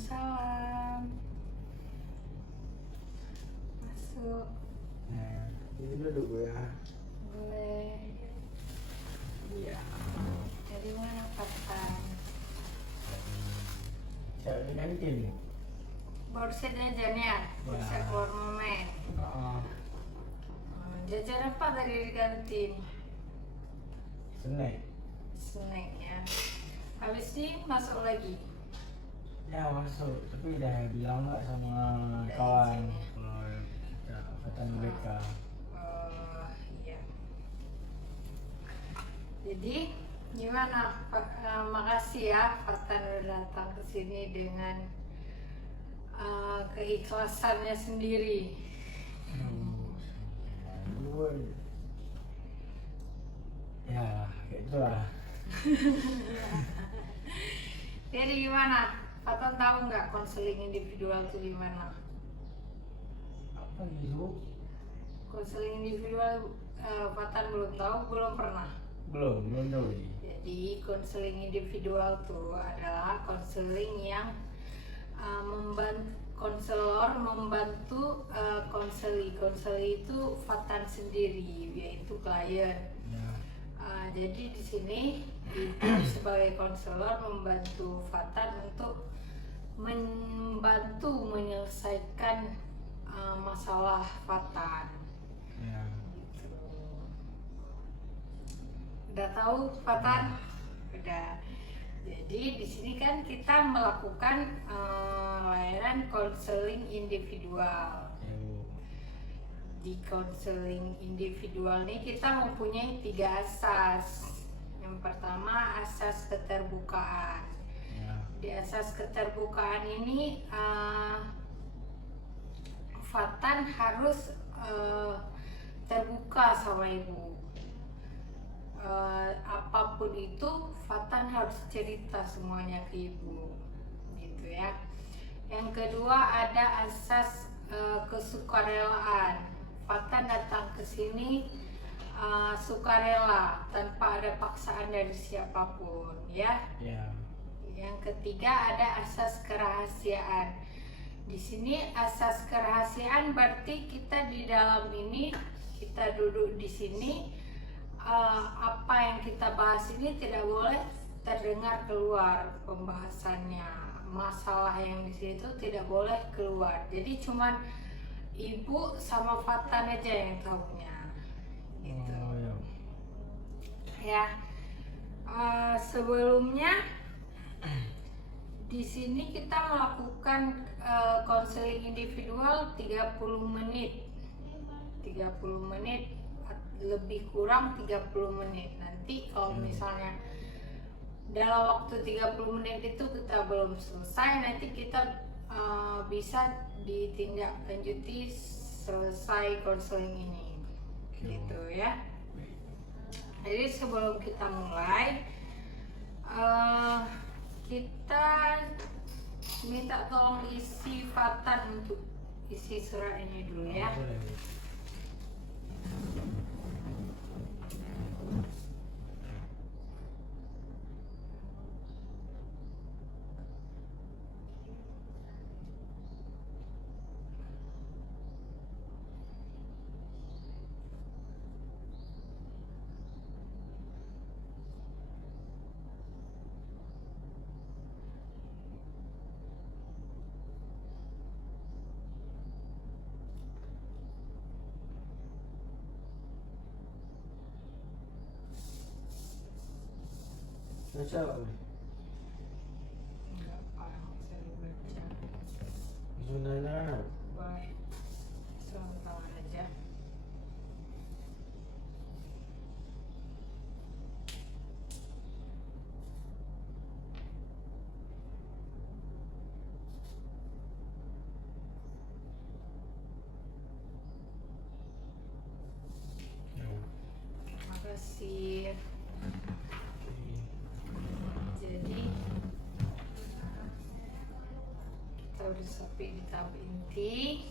Waalaikumsalam. Masuk. Nah, ini duduk ya. Boleh. Iya. Dari mana Patan? Saya di kantin. Baru saja jajan ya? Baru saya keluar momen. Jajan apa tadi di kantin? Snack. Snack ya. Habis ini masuk lagi. Ya masuk, tapi udah bilang nggak sama kawan kalau kata mereka. Oh iya. Jadi gimana Pak? Makasih ya Fatan udah datang ke sini dengan keikhlasannya sendiri. Ya kayak itulah. Jadi gimana? Fatan tahu nggak konseling individual itu gimana? Apa gitu? Konseling individual Fatan belum tahu, belum pernah. Belum tahu lagi. Jadi konseling individual itu adalah konseling yang konselor membantu konseli. Konseli itu Fatan sendiri, yaitu klien. Ya. Jadi di sini Ibu sebagai konselor membantu Fatan untuk membantu menyelesaikan masalah Fatan. Ya. Gitu. Udah tahu Fatan? Udah. Jadi di sini kan kita melakukan layanan konseling individual. Di konseling individual ini kita mempunyai 3 asas. Yang pertama asas keterbukaan. Ya. Di asas keterbukaan ini Fatan harus terbuka sama ibu. Apapun itu Fatan harus cerita semuanya ke ibu, gitu ya. Yang kedua ada asas kesukarelaan. Fatan datang ke sini sukarela tanpa ada paksaan dari siapapun, ya. Ya. Yang ketiga ada asas kerahasiaan. Di sini asas kerahasiaan berarti kita di dalam ini, kita duduk di sini, apa yang kita bahas ini tidak boleh terdengar keluar pembahasannya. Masalah yang di situ tidak boleh keluar. Jadi cuman ibu sama Fatan aja yang tahunya. Gitu. Oh, ya. Ya. Sebelumnya di sini kita melakukan konseling individual 30 menit. 30 menit lebih kurang 30 menit. Nanti kalau misalnya dalam waktu 30 menit itu kita belum selesai, nanti kita bisa ditindaklanjuti selesai konseling ini. Gitu ya. Jadi sebelum kita mulai, kita minta tolong isi Fatan untuk isi surat ini dulu ya. Boleh. Baca apa? Enggak paham saya baca. Zunana. Baik, sebentar aja. Terima kasih. Jadi kita udah sampai di tahap inti.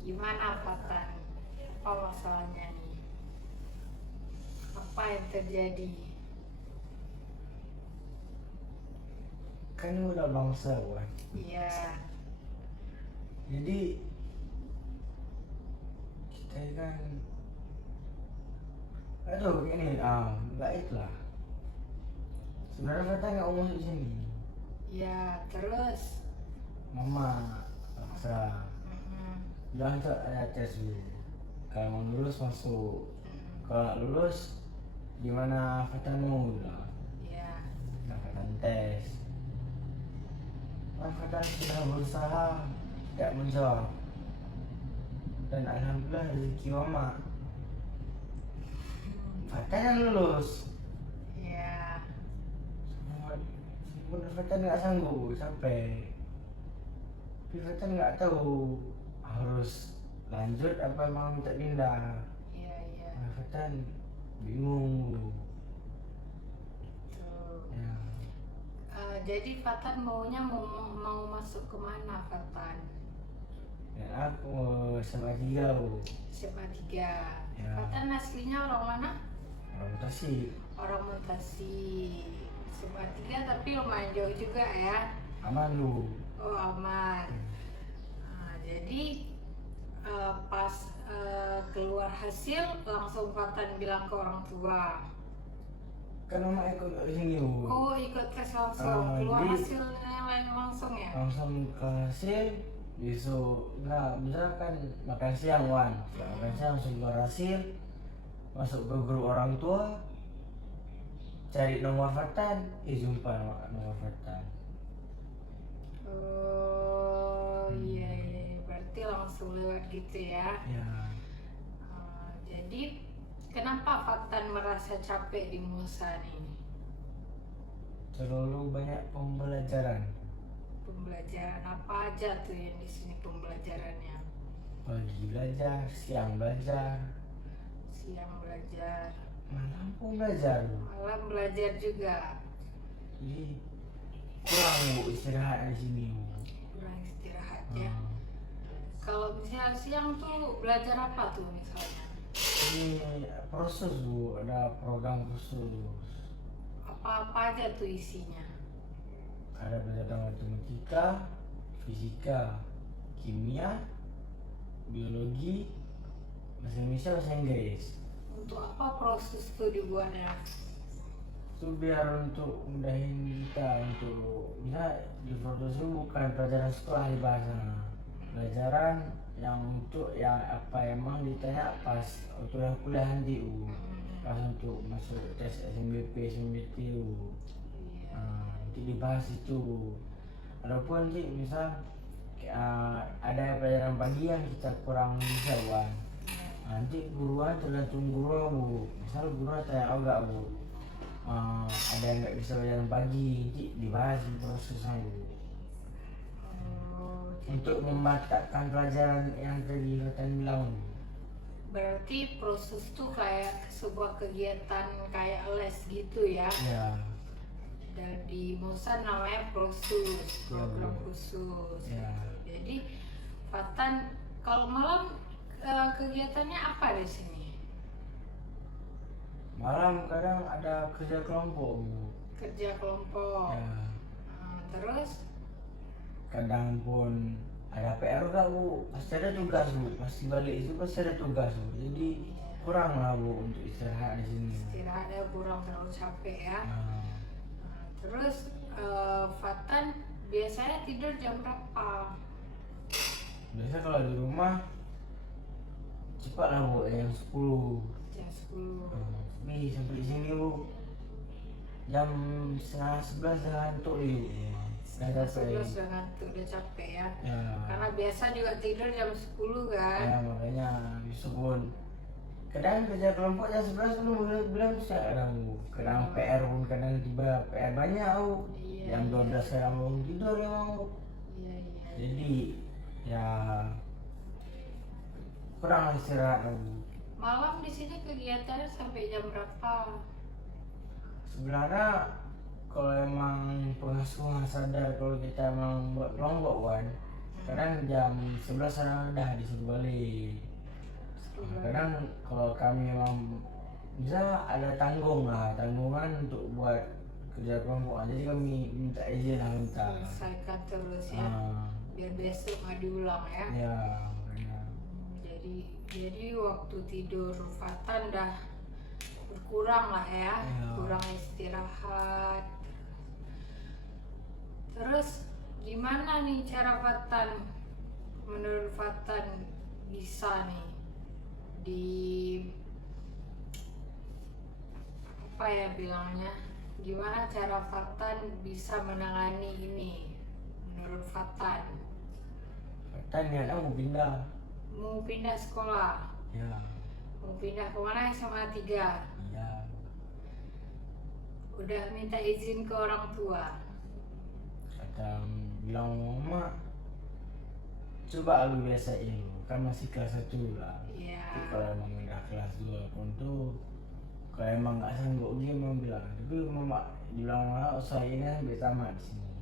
Gimana Fatan? Apa masalahnya nih? Apa yang terjadi? kan ini udah bangsa Wan. Iya. Jadi kita kan aduh ini baiklah. Sebenarnya Fatan nggak mau masuk sini. Ya, terus. Mama paksa. Mm-mm. Bilang tuh ada tes dulu. Kalau mau lulus masuk. Kalau nggak lulus gimana Fatan mau bilang. Ya. Nah, Fatan tes. Fatan sudah berusaha tidak menjawab. Dan alhamdulillah rezeki mama. Fatan yang lulus. Ya. Bener Fatan nggak sanggup sampai. Tapi Fatan nggak tahu harus lanjut apa emang minta pindah. Iya, iya. Fatan bingung. Tuh. Ya. Jadi Fatan maunya mau masuk kemana Fatan? Dan aku SMA 3 bu. SMA 3. Ya. Fatan aslinya orang mana? Orang Tasik. Orang Muntasi. SMA 3 tapi lumayan jauh juga ya. Aman lu. Oh, aman. Jadi pas keluar hasil langsung Fatan bilang ke orang tua. Kan mama ikut ke sini bu. Oh, ikut tes langsung. Keluar Jadi- hasilnya langsung ya? Langsung ke hasil. Besok nggak misalkan makan siang Wan. Makan siang langsung keluar hasil. Masuk ke grup orang tua. Cari nomor Fatan. Jumpa nomor Fatan. Oh, iya, iya. Berarti langsung lewat gitu ya. Ya. Jadi kenapa Fatan merasa capek di Musa ini? Terlalu banyak pembelajaran. Pembelajaran apa aja tuh yang di sini pembelajarannya? Pagi belajar, siang belajar, Siang belajar, malam pun belajar. malam belajar juga. Jadi kurang bu istirahat di sini bu. Kurang istirahat ya. Hmm. Kalau misalnya siang tuh belajar apa tuh misalnya? Ini proses bu, ada program khusus. Apa-apa aja tuh isinya? Ada belajar matematika, fisika, kimia, biologi, bahasa Indonesia, bahasa Inggris. Untuk apa proses tuh dibuatnya? Itu biar untuk mudahin kita untuk bisa di proses itu bukan pelajaran sekolah di bahasa, pelajaran yang untuk yang apa emang ditanya pas kuliah nanti pas untuk masuk tes SNBP SNBT nanti dibahas itu. Adapun nanti misal ada pelajaran pagi yang kita kurang bisa Wan. Nanti guruan tergantung guru bu. Misal guru tanya enggak bu, ada yang nggak bisa pelajaran pagi nanti dibahas di prosesnya bu. Untuk membatalkan pelajaran yang tadi Fatan bilang. Berarti proses tuh kayak sebuah kegiatan kayak les gitu ya? Ya. Dan di Musa namanya prosus, program khusus. Ya. Jadi Fatan kalau malam kegiatannya apa di sini? Malam kadang ada kerja kelompok bu. Kerja kelompok. Ya. Terus Kadang pun ada PR enggak bu, pasti ada tugas bu, pasti balik itu pasti ada tugas bu. Jadi kurang lah bu untuk istirahat di sini. istirahatnya kurang terlalu capek ya. Nah, Terus Fatan biasanya tidur jam berapa? biasa kalau di rumah cepat lah bu, jam 10. Jam 10. Tapi sampai di sini bu jam setengah 11 dah ngantuk nih. Dah capek. 11 udah ngantuk, udah capek ya. Ya. Karena biasa juga tidur jam 10 kan. Ya makanya besok pun kadang kerja kelompok jam 11 pun belum bisa kadang bu. Kadang PR pun kadang tiba PR banyak bu. Iya, Jam 12 kadang belum tidur emang bu. Iya, iya. Jadi ya kurang istirahat bu. Malam di sini kegiatannya sampai jam berapa? Sebenarnya kalau emang pengasuh sadar kalau kita emang buat kelompok kan, kadang jam 11 udah disuruh balik. Kadang kalau kami emang bisa ada tanggungan untuk buat kerja kelompok, jadi kami minta izin lah minta. Selesaikan terus ya, biar besok nggak diulang ya. Ya makanya. Jadi waktu tidur Fatan dah berkurang lah ya, kurang istirahat. Terus gimana nih cara Fatan, menurut Fatan bisa nih di apa ya bilangnya, gimana cara Fatan bisa menangani ini menurut Fatan? Fatan niatnya Mau pindah sekolah, ya. mau pindah kemana? SMA 3. Iya. Udah minta izin ke orang tua? Kadang bilang mama, coba aku biasain, kan masih kelas 1 lah. Iya. Tapi kalau emang udah kelas 2 pun tuh, kalau emang nggak sanggup dia memang bilang, tapi mama bilang mama usahain sampai tamat di sini.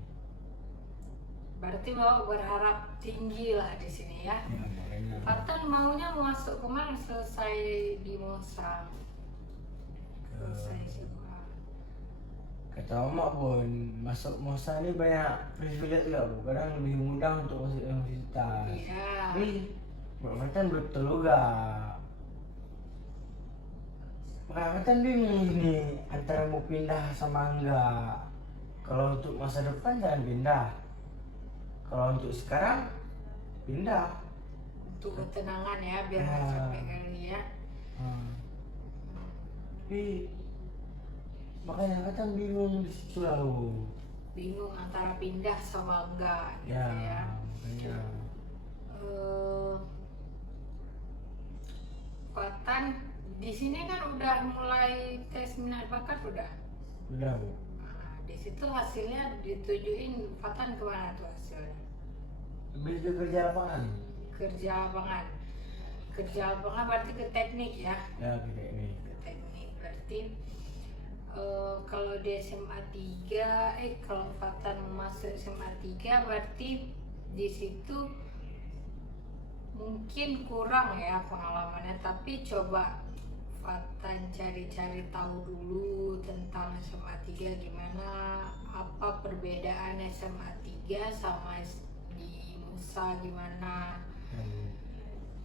Berarti mau berharap tinggi lah di sini ya. Ya makanya. Fatan maunya masuk kemana selesai di Musa? Selesai sekolah. Kata mama pun masuk Mosa ini banyak privilege lah bu, kadang lebih mudah untuk masuk universitas. Iya. Tapi Fatan betul juga. Fatan bingung ini antara mau pindah sama enggak. Kalau untuk masa depan jangan pindah. Kalau untuk sekarang pindah. Untuk ketenangan ya, biar nggak capek kali ya. Tapi makanya Fatan bingung di situ lah bu. Bingung antara pindah sama enggak gitu ya. Makanya. Fatan di sini kan udah mulai tes minat bakat udah. Udah bu. Nah, di situ hasilnya ditujuin Fatan kemana tuh hasilnya? Lebih ke kerja lapangan. Kerja lapangan. Kerja lapangan berarti ke teknik ya. Ya gitu ini. Ke teknik berarti kalau di SMA 3, kalau Fatan masuk SMA 3 berarti di situ mungkin kurang ya pengalamannya, tapi coba Fatan cari-cari tahu dulu tentang SMA 3 gimana, apa perbedaan SMA 3 sama di Musa gimana.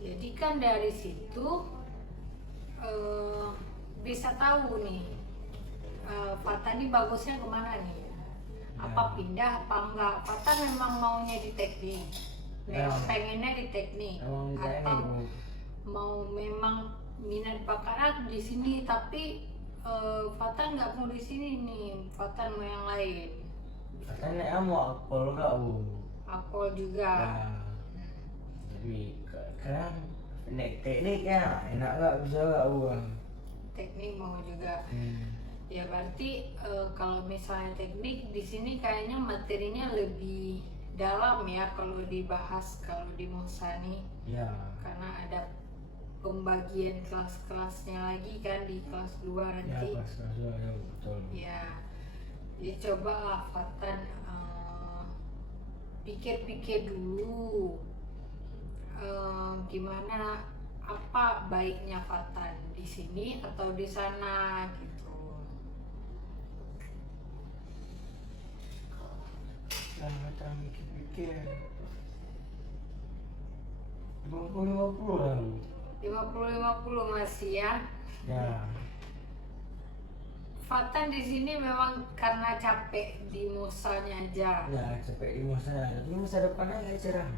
Jadi kan dari situ bisa tahu nih Fatan ini bagusnya kemana nih, apa pindah apa enggak. Fatan memang maunya di teknik, memang pengennya di teknik, atau mau memang minat bakat di sini, tapi Fatan nggak mau di sini nih, Fatan mau yang lain. Katanya mau akpol nggak bu? Akpol juga. Ya. Tapi kan teknik ya enak nggak, bisa nggak bu? Teknik mau juga. Ya berarti kalau misalnya teknik di sini kayaknya materinya lebih dalam ya kalau dibahas kalau di Musa nih. Ya. Karena ada pembagian kelas-kelasnya lagi kan di kelas 2 nanti. Ya kelas 2 ya betul. Ya. Jadi cobalah Fatan pikir-pikir dulu gimana, apa baiknya Fatan di sini atau di sana gitu. Kita mikir-mikir 50-50 lah. 50-50 masih ya. Ya. Fatan di sini memang karena capek di Musanya aja. Ya capek di masa, tapi masa depannya nggak cerah.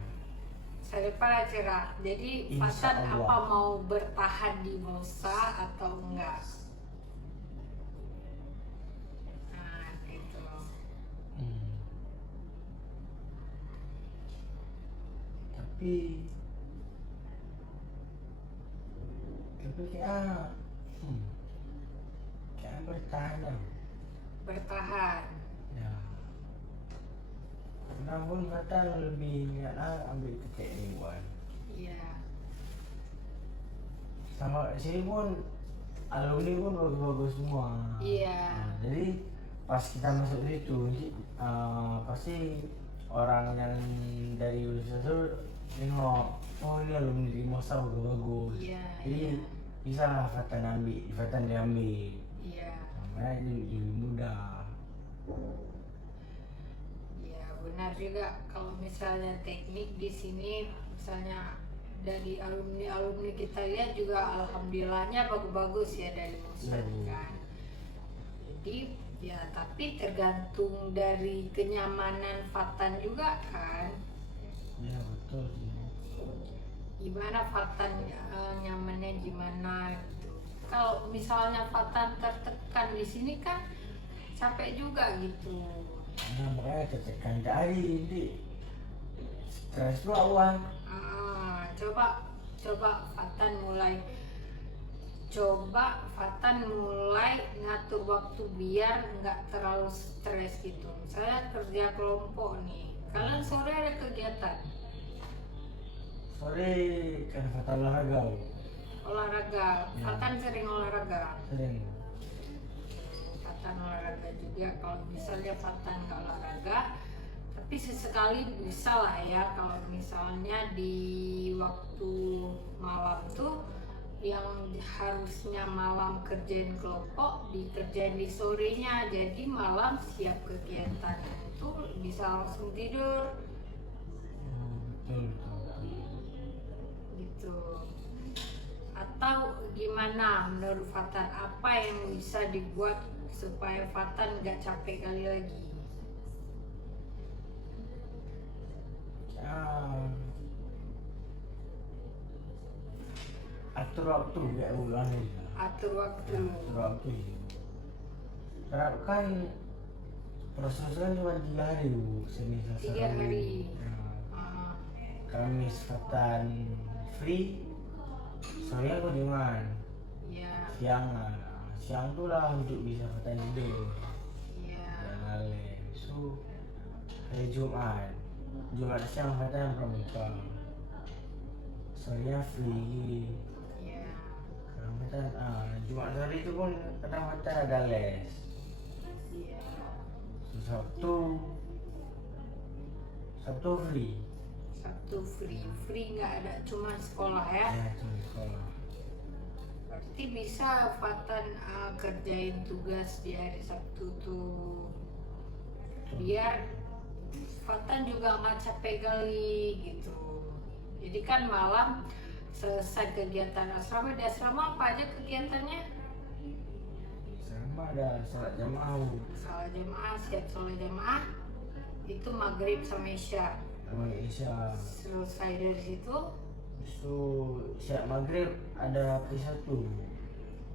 Masa depan cerah. Jadi Insya Fatan Allah. apa mau bertahan di Musa atau enggak? Nah gitu. Tapi kayak bertahan lah. Bertahan. Ya. Namun kata lebih niatlah ambil ke teknik. Iya. Sama sini pun alumni pun bagus-bagus semua. Iya. Nah, jadi pas kita masuk situ pasti orang yang dari universitas itu nengok, oh ini alumni di Mosa bagus-bagus. Iya. Jadi bisa lah Fatan diambil. Iya. Makanya jadi lebih mudah. Ya benar juga, kalau misalnya teknik di sini misalnya dari alumni kita lihat juga alhamdulillahnya bagus-bagus ya dari Muslim kan. Jadi ya tapi tergantung dari kenyamanan Fatan juga kan. Ya betul sih. Gimana Fatan nyamannya gimana gitu. Kalau misalnya Fatan tertekan di sini kan capek juga gitu. Nah makanya tertekan dari ini stres lu awan. Fatan mulai ngatur waktu biar nggak terlalu stres gitu. Misalnya kerja kelompok nih, kalian sore ada kegiatan Sore kan kata olahraga. olahraga. Ya. Fatan sering olahraga. Sering. Fatan olahraga juga. Kalau misalnya Fatan nggak olahraga, tapi sesekali bisa lah ya. Kalau misalnya di waktu malam tuh yang harusnya malam kerjain kelompok dikerjain di sorenya, jadi malam siap kegiatan itu bisa langsung tidur Betul. gitu. Atau gimana menurut Fatan, apa yang bisa dibuat supaya Fatan nggak capek kali lagi? Atur waktu kayak ulang ini. Atur waktu. Atur waktu. Terapkan prosesnya cuma 3 hari bu, Senin Selasa 3 Rabu. hari. Ya. Ah, Kamis Fatan free, sore aku di mana? ya, Siang tuh lah untuk bisa Fatan tidur. ya, Dan lale. So hari Jumat siang Fatan pramuka. Sorenya free. ya, Kadang Fatan Jumat sore itu pun kadang Fatan ada les. ya. So, Sabtu free. Sabtu free nggak ada, cuma sekolah ya. Ya cuma sekolah. Berarti bisa Fatan kerjain tugas di hari Sabtu tuh, biar Fatan juga nggak capek kali gitu. Jadi kan malam selesai kegiatan asrama. Di asrama apa aja kegiatannya? Sama ada sholat jamaah bu. Salat jamaah, siap sholat jamaah itu maghrib sama isya. Sama Isya. Selesai dari situ So siap maghrib ada P1.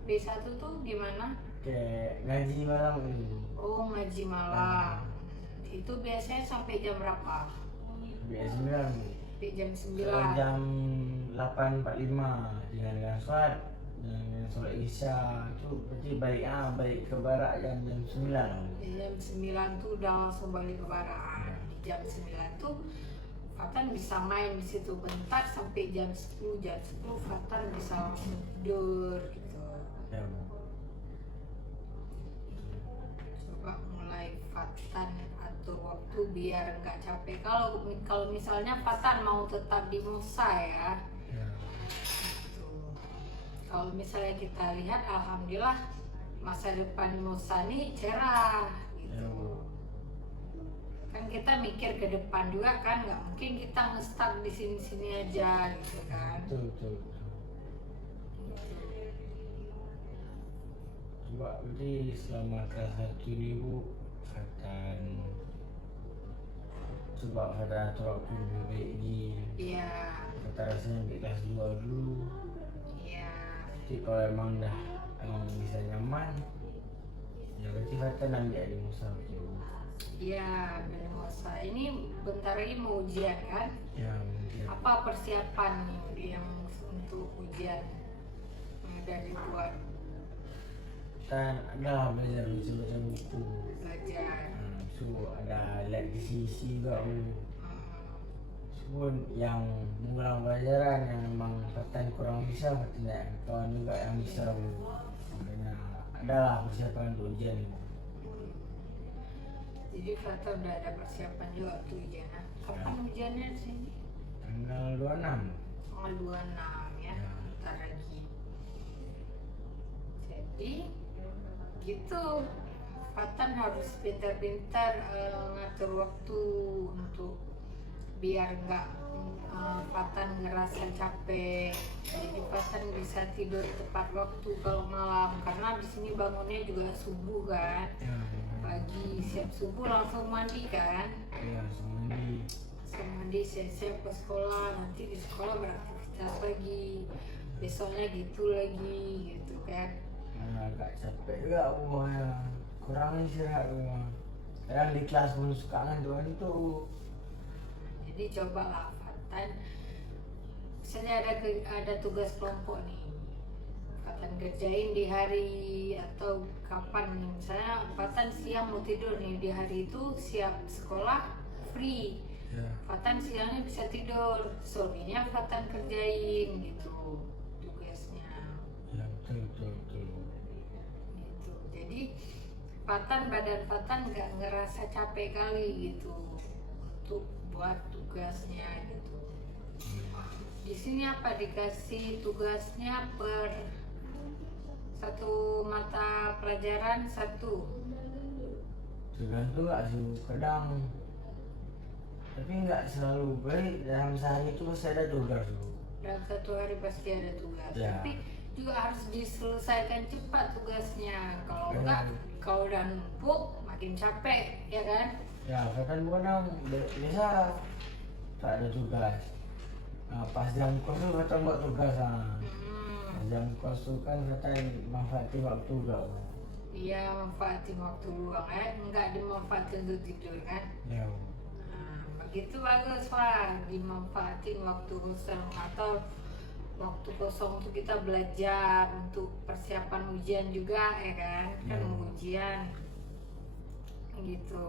B1 tuh gimana? Kayak ngaji malam ini. Oh, ngaji malam. Itu biasanya sampai jam berapa? BS 9 bu. Sampai jam 9. Jam 8.45 dengan sholat sholat Isya itu berarti balik ke barak jam 9. Di jam 9 tuh udah langsung balik ke barat. Di jam 9 tuh Fatan bisa main di situ bentar sampai jam 10. Jam 10 Fatan bisa langsung tidur gitu. Ya bu. Coba mulai Fatan atur waktu biar nggak capek. Kalau misalnya Fatan mau tetap di Musa ya. Ya. Gitu. Kalau misalnya kita lihat, alhamdulillah masa depan Musa ini cerah gitu. Ya bu. Kan kita mikir ke depan juga kan, nggak mungkin kita nge-stuck di sini-sini aja gitu kan. Betul. Coba berarti selama kelas 1 ini bu Fatan atur waktu lebih baik di Iya, Fatan rasanya di kelas 2 dulu. iya, Jadi kalau emang bisa nyaman ya berarti Fatan ambil di Musa gitu. iya. Dari Musa ini bentar lagi mau ujian kan? Ya mungkin. Apa persiapan yang untuk ujian yang udah dibuat? Kan ada belajar baca buku. Belajar. So ada lihat isi juga bu. Pun yang mengulang pelajaran yang memang Fatan kurang bisa, Fatan dan kawan juga yang bisa bu. Makanya adalah persiapan untuk ujian bu. Jadi Fatan udah ada persiapan juga untuk ujian. Kapan ujiannya di sini? Tanggal 26. Tanggal 26 ya, Ya. bentar lagi. Jadi gitu, Fatan harus pintar-pintar ngatur waktu untuk biar nggak Fatan ngerasa capek. Jadi Fatan bisa tidur tepat waktu kalau malam, karena di sini bangunnya juga subuh kan. Ya, Pagi siap subuh langsung mandi kan. ya, semuanya. Langsung mandi siap-siap ke sekolah. Nanti di sekolah beraktivitas lagi. Besoknya gitu lagi gitu kan. Agak capek juga aku ya. Kurang istirahat memang. Kadang di kelas pun suka ngantuk. Jadi cobalah Fatan, misalnya ada tugas kelompok nih, Fatan kerjain di hari atau kapan nih, misalnya Fatan siang mau tidur nih, di hari itu siap sekolah free, Ya. Fatan siangnya bisa tidur, sorenya Fatan kerjain gitu tugasnya Ya, betul. gitu. Jadi badan Fatan nggak ngerasa capek kali gitu untuk buat tugasnya gitu. Di sini apa dikasih tugasnya per satu mata pelajaran satu. Tergantung nggak sih, kadang tapi nggak selalu baik. Dalam sehari itu pasti ada tugas tuh. Dalam satu hari pasti ada tugas. Ya. Tapi juga harus diselesaikan cepat tugasnya. Kalau Ya. enggak, kalau udah numpuk makin capek, ya kan? Ya, kadang biasa tak ada tugas. Nah, pas jam kos tuh kata buat tugas. Jam kos tuh kan kata manfaatin waktu gak. Iya, manfaatin waktu luang enggak dimanfaatin untuk tidur kan? Ya. Begitu bagus lah, dimanfaatin waktu kosong atau waktu kosong untuk kita belajar untuk persiapan ujian juga ya kan? Kan ujian gitu.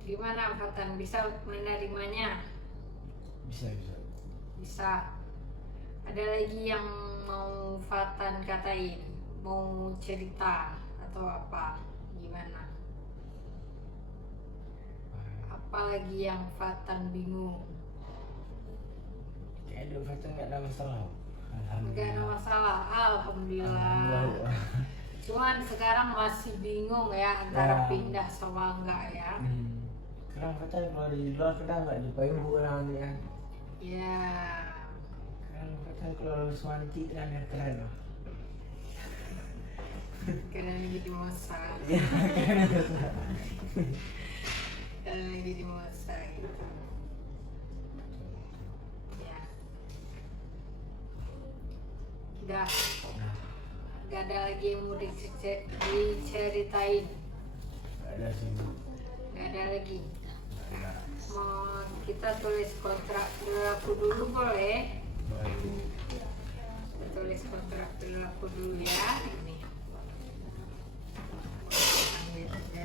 Gimana Fatan, bisa menerimanya? Bisa. Bisa. Ada lagi yang mau Fatan katain, mau cerita atau apa, gimana? Apalagi yang Fatan bingung? Kayak hidup Fatan nggak ada masalah. Nggak ada masalah, alhamdulillah. Alhamdulillah. Cuman sekarang masih bingung ya antara pindah sama enggak ya. Kadang Fatan kalau di luar kadang nggak dipayu orang dia. Ya, Kadang Fatan kalau lulus manti kan ya keren loh. kadang lagi di masa, Iya, keren tuh. kadang lagi di masa gitu. Ya, udah. Gak ada lagi yang mau diceritain. Nggak ada sih. Gak ada lagi. Nggak. Mau kita tulis kontrak perilaku dulu boleh? Kita tulis kontrak perilaku dulu ya. Ini. Ambil aja.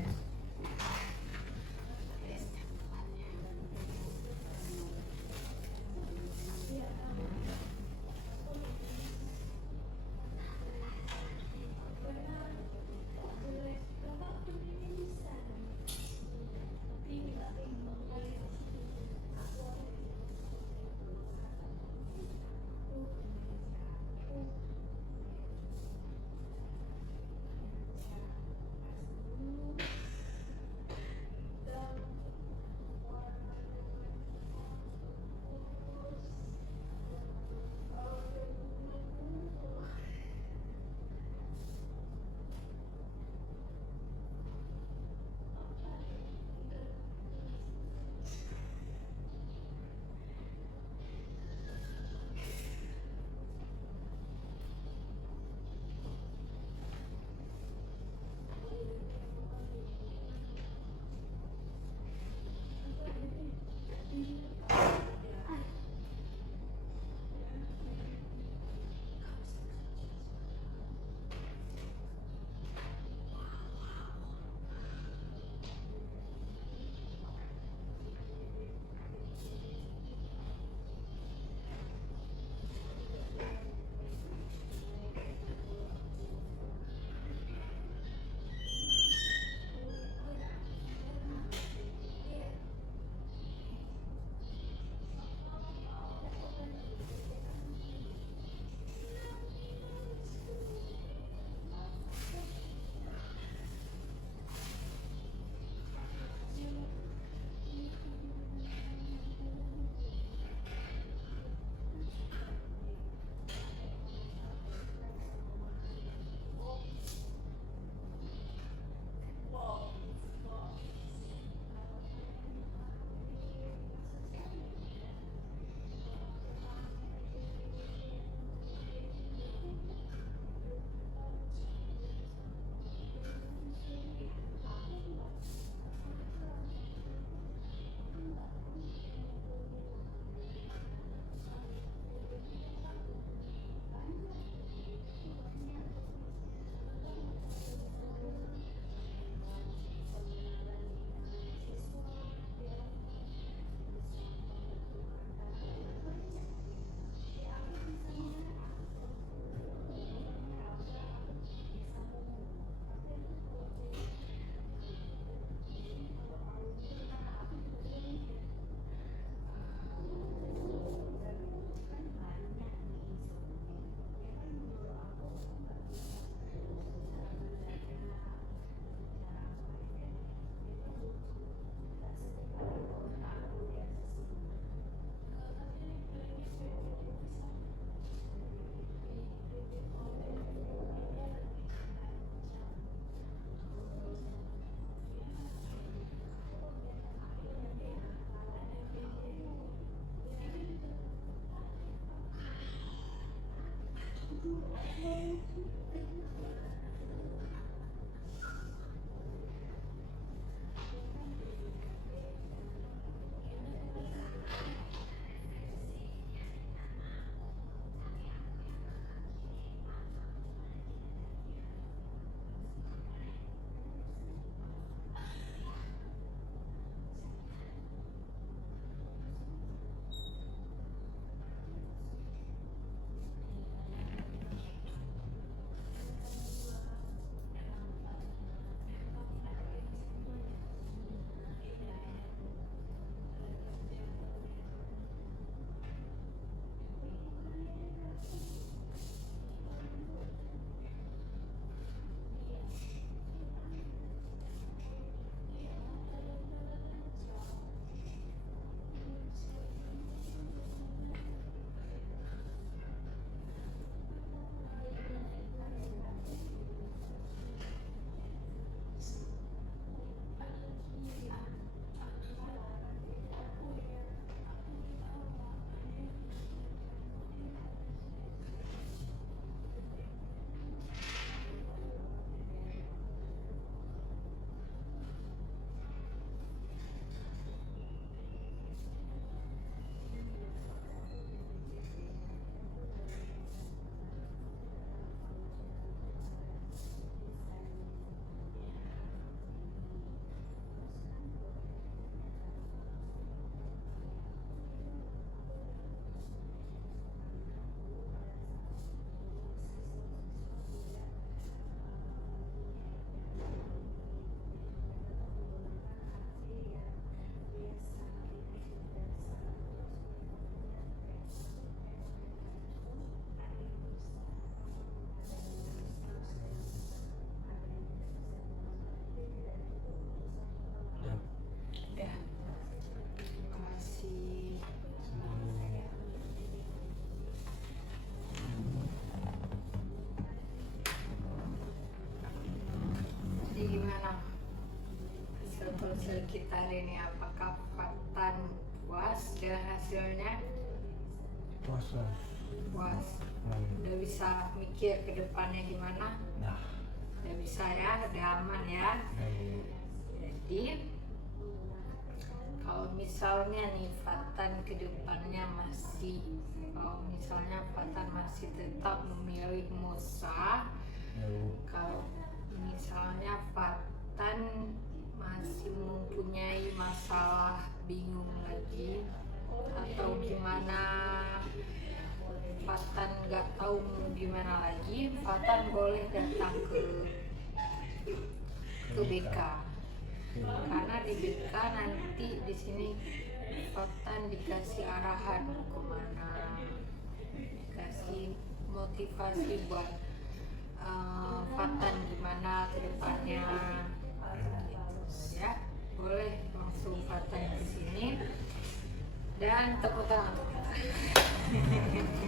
hasil kita hari ini, apakah Fatan puas dengan hasilnya? Puas. Puas. Udah bisa mikir ke depannya gimana? Nah. Udah bisa ya, udah aman ya. Jadi kalau misalnya nih Fatan ke depannya masih, kalau misalnya Fatan masih tetap memilih Musa, kalau misalnya Fatan masih mempunyai masalah, bingung lagi atau gimana, Fatan nggak tahu gimana lagi, Fatan boleh datang ke BK. Karena di BK nanti di sini Fatan dikasih arahan kemana, dikasih motivasi buat Fatan gimana ke depannya. Ya, boleh langsung Fatan ke sini dan tepuk tangan untuk Fatan.